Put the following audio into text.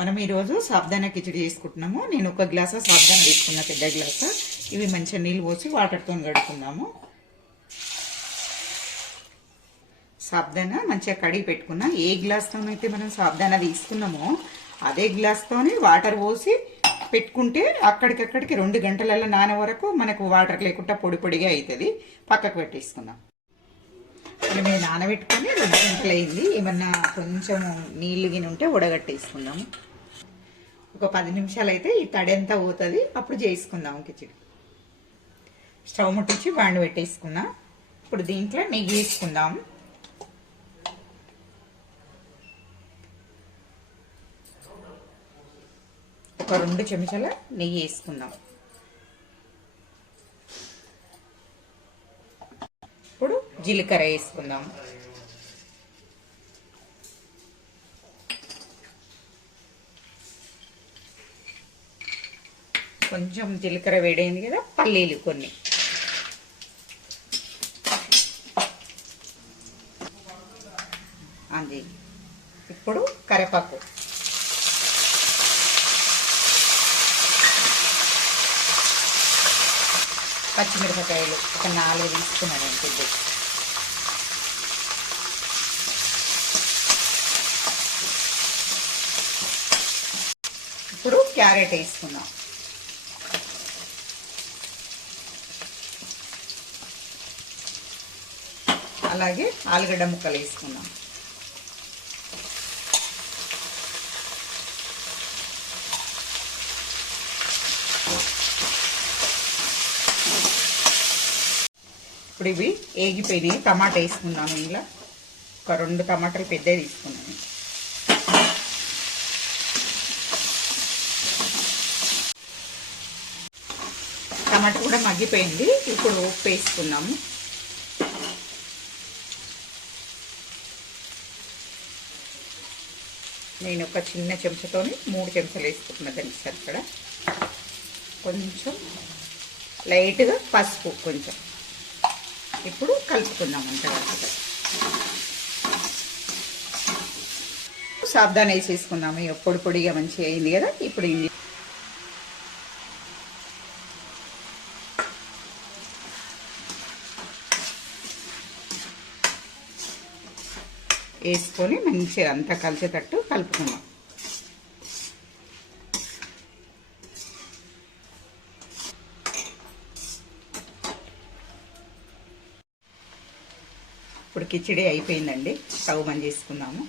మనం ఈరోజు సాబుదానా కిచిడి చేసుకుంటున్నాము. నేను ఒక గ్లాసు సాబుదానా తీసుకున్నా, పెద్ద గ్లాసు. ఇవి మంచిగా నీళ్ళు పోసి వాటర్తో కడుక్కున్నాము. సాబుదానా మంచిగా కడిగి పెట్టుకున్నా. ఏ గ్లాస్తోనైతే మనం సాబుదానా తీసుకున్నామో అదే గ్లాస్తోనే వాటర్ పోసి పెట్టుకుంటే అక్కడికక్కడికి 2 గంటల నాన వరకు మనకు వాటర్ లేకుండా పొడి పొడిగా అవుతుంది. పక్కకు పెట్టేసుకుందాం. మనం ఇది నానబెట్టుకొని 2 గంటలు అయింది. ఏమన్నా కొంచెం నీళ్ళు గిని ఉంటే ఉడగట్టేసుకుందాము. ఒక 10 నిమిషాలు అయితే ఈ తడి అంతా పోతుంది. అప్పుడు చేసుకుందాము కిచిడి. స్టవ్ ముట్టించి బాండి పెట్టేసుకుందాం. ఇప్పుడు దీంట్లో నెయ్యి వేసుకుందాం. ఒక 2 చెంచాల నెయ్యి వేసుకుందాం. ఇప్పుడు జీలకర్ర వేసుకుందాం. కొంచెం జీలకర్ర వేడైంది కదా, పల్లీలు కొన్ని. అంది. ఇప్పుడు కరివేపాకు, పచ్చిమిరపకాయలు ఒక 4 తీసుకున్నాను. పెద్ద ఇప్పుడు క్యారెట్ వేసుకుందాం. అలాగే ఆలుగడ్డ ముక్కలు వేసుకుందాం. ఇప్పుడు ఇవి ఏగిపోయినాయి. టమాటా వేసుకుందాము. ఇలా ఒక 2 టమాటాలు పెద్దవి తీసుకున్నాను. టమాటా కూడా మగ్గిపోయింది. ఇప్పుడు ఉప్పు వేసుకుందాము. నేను ఒక చిన్న చెంచాతోని 3 చెంచాలు వేసుకుంటున్నా. దానికి సరిపడా కొంచెం లైట్గా పసుపు కొంచెం. ఇప్పుడు కలుపుకుందాం. అంతగా సాబుదానా వేసేసుకుందాము. పొడి పొడిగా మంచిగా అయింది కదా. ఇప్పుడు వేసుకొని మంచిగా అంతా కలిసేటట్టు కలుపుకుందాం. ఇప్పుడు కిచిడి అయిపోయిందండి. స్టవ్ బంద్ చేసుకుందాము.